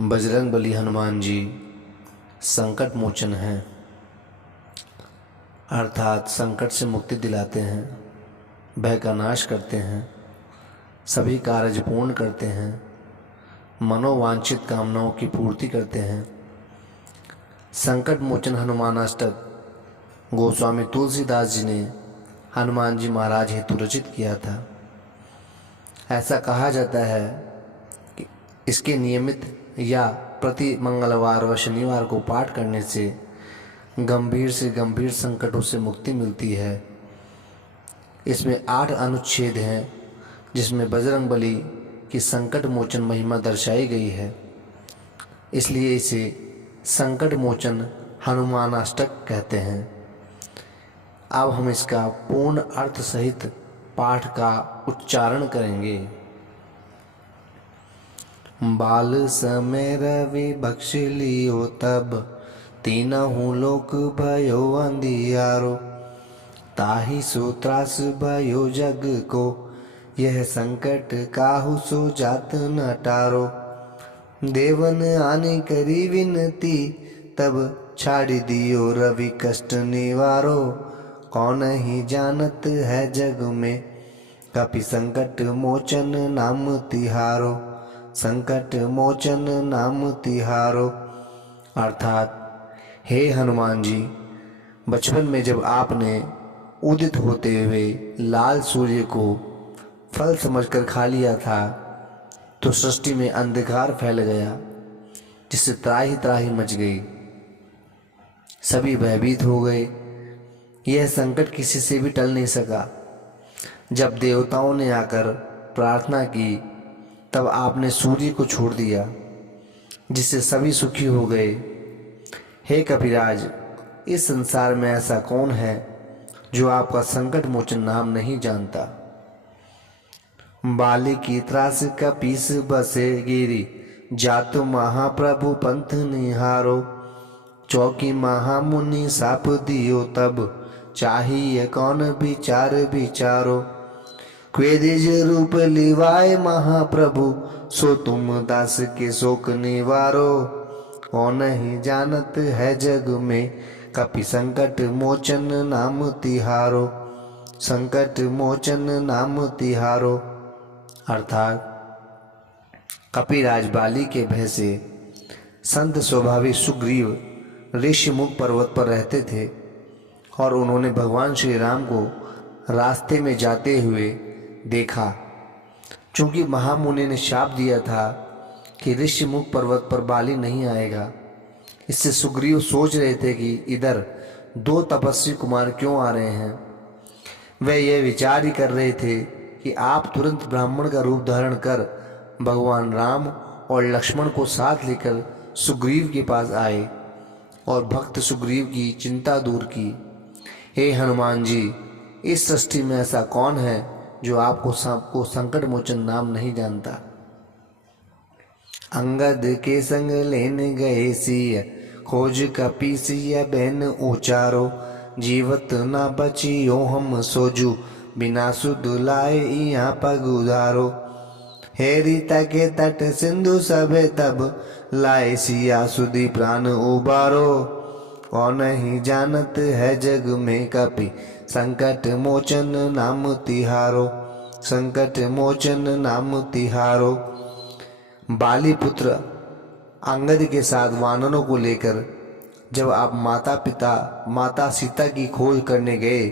बजरंगबली हनुमान जी संकट मोचन हैं, अर्थात संकट से मुक्ति दिलाते हैं, भय का नाश करते हैं, सभी कार्य पूर्ण करते हैं, मनोवांछित कामनाओं की पूर्ति करते हैं। संकट मोचन हनुमान अष्टक गोस्वामी तुलसीदास जी ने हनुमान जी महाराज हेतु रचित किया था। ऐसा कहा जाता है कि इसके नियमित या प्रति मंगलवार व शनिवार को पाठ करने से गंभीर से गंभीर संकटों से मुक्ति मिलती है। इसमें 8 अनुच्छेद हैं, जिसमें बजरंगबली की संकट मोचन महिमा दर्शाई गई है। इसलिए इसे संकट मोचन हनुमान अष्टक कहते हैं। अब हम इसका पूर्ण अर्थ सहित पाठ का उच्चारण करेंगे। बाल समय रवि बख्श लियो तब, तीनहु लोक भयो अंधियारो। ताहि सो त्रास भयो जग को, यह संकट काहू सो जात न टारो। देवन आने करी विनती, तब छाड़ दियो रवि कष्ट निवारो। कौन ही जानत है जग में, कपि संकट मोचन नाम तिहारो। संकट मोचन नाम तिहारो, अर्थात हे हनुमान जी, बचपन में जब आपने उदित होते हुए लाल सूर्य को फल समझकर खा लिया था, तो सृष्टि में अंधकार फैल गया, जिससे त्राही त्राही मच गई। सभी भयभीत हो गए। यह संकट किसी से भी टल नहीं सका। जब देवताओं ने आकर प्रार्थना की, तब आपने सूर्य को छोड़ दिया, जिससे सभी सुखी हो गए। हे कपिराज, इस संसार में ऐसा कौन है जो आपका संकट मोचन नाम नहीं जानता। बाली की त्रास कपीस बसे गिरी, जातु महाप्रभु पंथ निहारो। चौकी महामुनि साप दियो तब, चाहिए कौन विचार विचारो। क्वेदिज रूप लिवाए महाप्रभु, सो तुम दास के शोक निवारो। कौन ही जानत है जग में, कपि संकट मोचन नाम तिहारो। संकट मोचन नाम तिहारो, अर्थात कपिराज बाली के भय से संत स्वभावी सुग्रीव ऋषिमुख पर्वत पर रहते थे, और उन्होंने भगवान श्री राम को रास्ते में जाते हुए देखा। चूंकि महामुनि ने शाप दिया था कि ऋषिमुख पर्वत पर बाली नहीं आएगा, इससे सुग्रीव सोच रहे थे कि इधर 2 तपस्वी कुमार क्यों आ रहे हैं। वे ये विचार ही कर रहे थे कि आप तुरंत ब्राह्मण का रूप धारण कर भगवान राम और लक्ष्मण को साथ लेकर सुग्रीव के पास आए और भक्त सुग्रीव की चिंता दूर की। हे हनुमान जी, इस सृष्टि में ऐसा कौन है जो आपको संकट मोचन नाम नहीं जानता। अंगद के संग लेन गए सिय, खोज कपि सिय बैन उचारो। जीवत ना बचियो हम सोजू, बिना सुध लाए यहाँ पग उधारो। हे रीता के तट सिंधु सभे तब, लाए सिया सुधी प्राण उबारो। कौन ही जानत है जग में, कपि संकट मोचन नाम तिहारो। संकट मोचन नाम तिहारो। बाली पुत्र अंगद के साथ वानरों को लेकर जब आप माता सीता की खोज करने गए,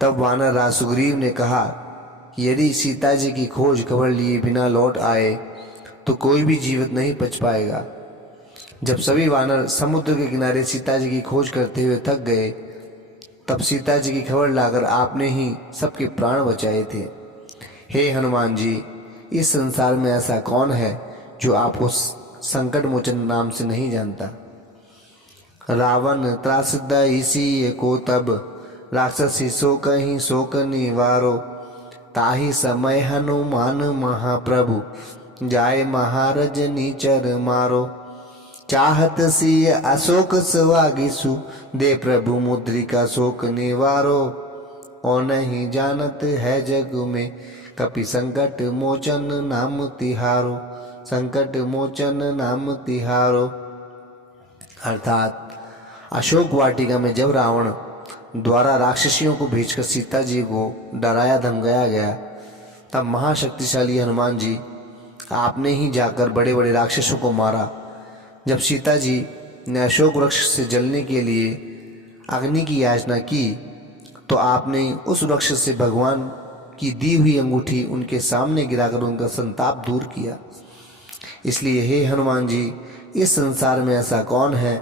तब वानर राज सुग्रीव ने कहा कि यदि सीता जी की खोज खबर लिए बिना लौट आए तो कोई भी जीवित नहीं बच पाएगा। जब सभी वानर समुद्र के किनारे सीता जी की खोज करते हुए थक गए, तब सीता जी की खबर लाकर आपने ही सबके प्राण बचाए थे। हे हनुमान जी, इस संसार में ऐसा कौन है जो आपको संकट मोचन नाम से नहीं जानता। रावण त्रास दईसी को तब, राक्षसी शोक ही शोक निवारो। ताहि समय हनुमान महाप्रभु, जाय महारज नीचर मारो। चाहत सिय अशोक सवागिसु, दे प्रभु मुद्रिका शोक निवारो। और नहीं जानत है जग में, कपि संकट मोचन नाम तिहारो। संकट मोचन नाम तिहारो। अर्थात अशोक वाटिका में जब रावण द्वारा राक्षसियों को भेजकर सीता जी को डराया धमकाया गया, तब महाशक्तिशाली हनुमान जी आपने ही जाकर बड़े बड़े राक्षसों को मारा। जब सीता जी ने अशोक वृक्ष से जलने के लिए अग्नि की याचना की, तो आपने उस वृक्ष से भगवान की दी हुई अंगूठी उनके सामने गिराकर उनका संताप दूर किया। इसलिए हे हनुमान जी, इस संसार में ऐसा कौन है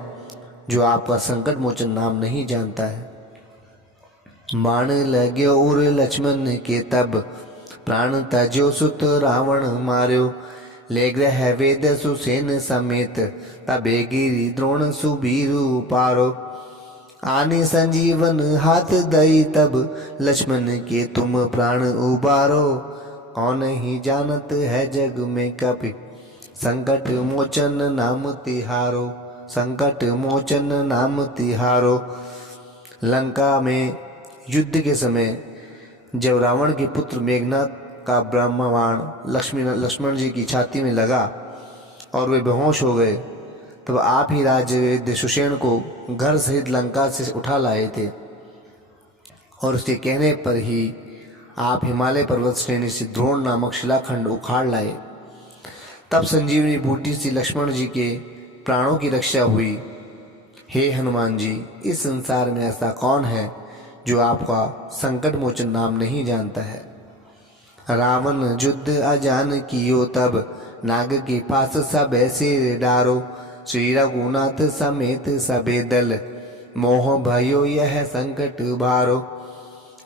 जो आपका संकट मोचन नाम नहीं जानता है। बाण लग्यो उर लक्ष्मण के तब, प्राण तजो सुत रावण मार्यो। ले ग्रह वेद सुसेन समेत, तबे गिरी द्रोण सुबीरु पारो। आने संजीवन हाथ दई तब, लक्ष्मण के तुम प्राण उबारो। कौन ही जानत है जग में कपि, संकट मोचन नाम तिहारो। संकट मोचन नाम तिहारो। लंका में युद्ध के समय जब रावण के पुत्र मेघनाथ का ब्रह्मबाण लक्ष्मण जी की छाती में लगा और वे बेहोश हो गए, तब आप ही राजवेद्य सुषेण को घर सहित लंका से उठा लाए थे और उसके कहने पर ही आप हिमालय पर्वत श्रेणी से द्रोण नामक शिलाखंड उखाड़ लाए। तब संजीवनी बूटी से लक्ष्मण जी के प्राणों की रक्षा हुई। हे हनुमान जी, इस संसार में ऐसा कौन है जो आपका संकट मोचन नाम नहीं जानता है। रावण युद्ध अजान कियो तब, नाग के पास सब ऐसे डारो। श्री रघुनाथ समेत सबे दल, मोह भयो यह संकट भारो।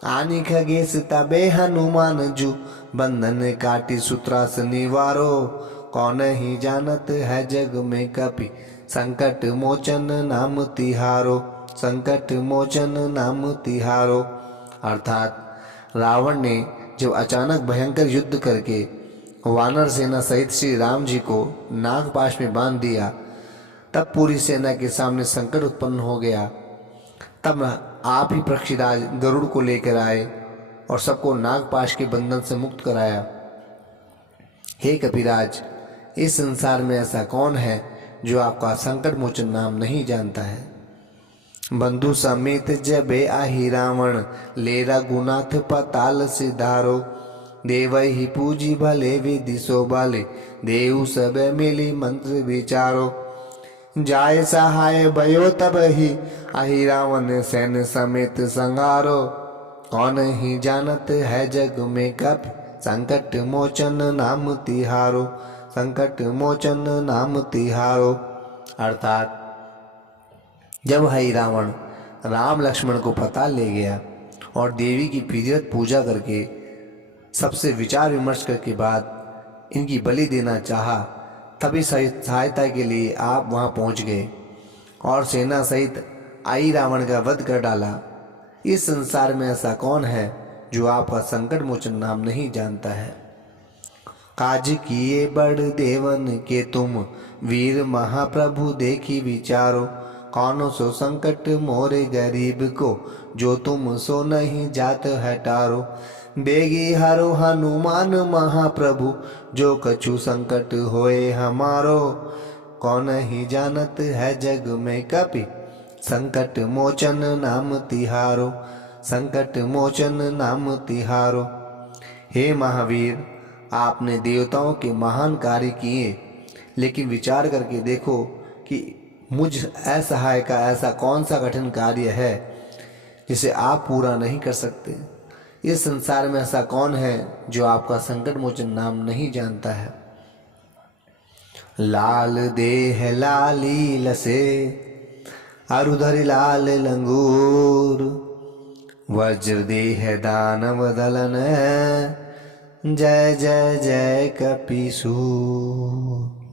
आनी खगेश तबे हनुमान जू, बंधन काटी सूत्रास निवारो। कौन ही जानत है जग में कपि, संकट मोचन नाम तिहारो। संकट मोचन नाम तिहारो। अर्थात रावण ने जब अचानक भयंकर युद्ध करके वानर सेना सहित श्री राम जी को नागपाश में बांध दिया, तब पूरी सेना के सामने संकट उत्पन्न हो गया। तब आप ही पक्षीराज गरुड़ को लेकर आए और सबको नागपाश के बंधन से मुक्त कराया। हे कपिराज, इस संसार में ऐसा कौन है जो आपका संकट मोचन नाम नहीं जानता है। बंधु समेत जबे आही रावण, ले रघुनाथ पताल सिधारो। देव ही पूजी भले विधि सो बाले, देव सब मिली मंत्र विचारो। जाय सहाय भयो तब ही, आही रावण सैन समेत संहारो। कौन ही जानत है जग में कप, संकट मोचन नाम तिहारो। संकट मोचन नाम तिहारो। अर्थात जब हई रावण राम लक्ष्मण को पताल ले गया और देवी की विधिवत पूजा करके सबसे विचार विमर्श करके बाद इनकी बलि देना चाहा, तभी सहायता के लिए आप वहां पहुंच गए और सेना सहित आई रावण का वध कर डाला। इस संसार में ऐसा कौन है जो आपका संकट मोचन नाम नहीं जानता है। काज किए बड़ देवन के तुम, वीर महाप्रभु देखी विचारो। कौन सो संकट मोरे गरीब को, जो तुम सो नहीं जात हटारो। बेगी हरो हनुमान महाप्रभु, जो कछु संकट होए हमारो। कौन ही जानत है जग में कपि, संकट मोचन नाम तिहारो। संकट मोचन नाम तिहारो। हे महावीर, आपने देवताओं के महान कार्य किए, लेकिन विचार करके देखो कि मुझ असहाय का ऐसा कौन सा कठिन कार्य है जिसे आप पूरा नहीं कर सकते। इस संसार में ऐसा कौन है जो आपका संकट मोचन नाम नहीं जानता है। लाल देह लाली लसे, अरुधरि लाल लंगूर। वज्र देह दानव दलन, जय जय जय कपीसूर।